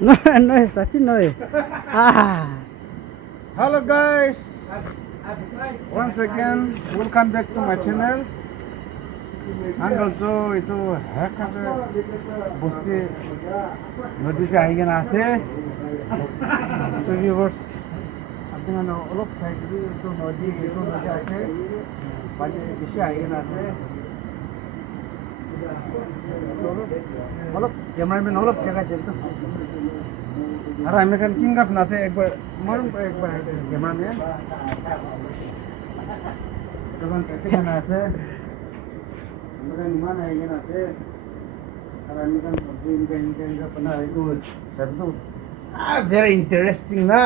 No, no, Sachin, no. Ah, Hello guys, once again welcome back to my channel. Uncle Joe itu hekate bosti nodi ke ahi gena ase. So viewers, apnara olop side bi itu nodi ase. Baje beshi ahi gena ase. olop cameraman olop jaga jelto. আর আমি এখানে king up নাছে একবার মারুন একবার cameraman তখন সেখানে আছে আমরা নিমান eigen আছে আর আমি এখানে সবজি ইনকা পনা একটু সবদু very interesting না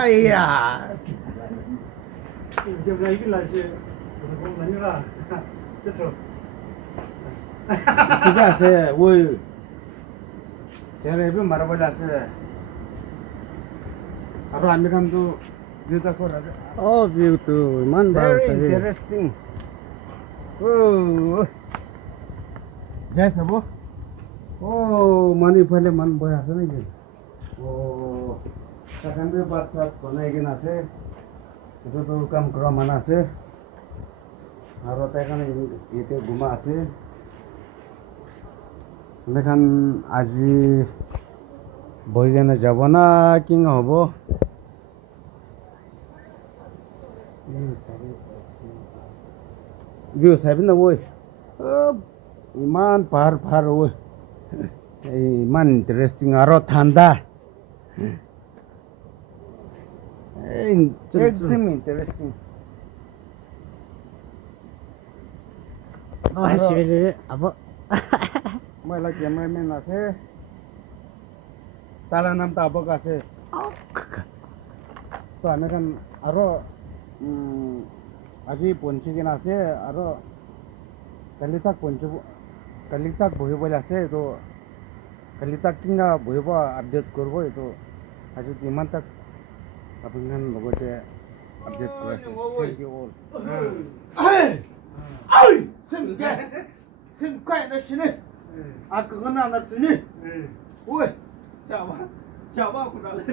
আইয়া জব লাইকি লাজে কোন মানিরা তেতো ঠিক আছে ওই 제가 말아보려 왔어요. 바로 안미감도 beautiful. oh, beautiful. Man, Very bagus. interesting. Oh, yes, abo. Oh, mani pale man boy ase na je. Oh, second be baat sab banai ke na ase. Itu to kam kora mana ase. Aro ta ekhane ete guma ase. মেখান আজি বই কেনে যাব না king হব view চাবি না ওই ইমান পাহাড় পাহাড় ওই ইমান ইন্টারেস্টিং আরো ঠান্ডা একদম ইন্টারেস্টিং Oh, sibili. Apo. মই লাইক ক্যামেরাম্যান আছে তালা নাম তো আবক আছে তো আমি এখন আরো আজি পঞ্চি কিনা আছে আরো কালি তাক বহিব আছে তো কালি তাক কিনা বহিব আপডেট করব তো আজি ইমান তাক আপনার লগতে আপডেট করে আছে thank you all sim kai na shine a kana na tuni oi chào bác cũng đã lên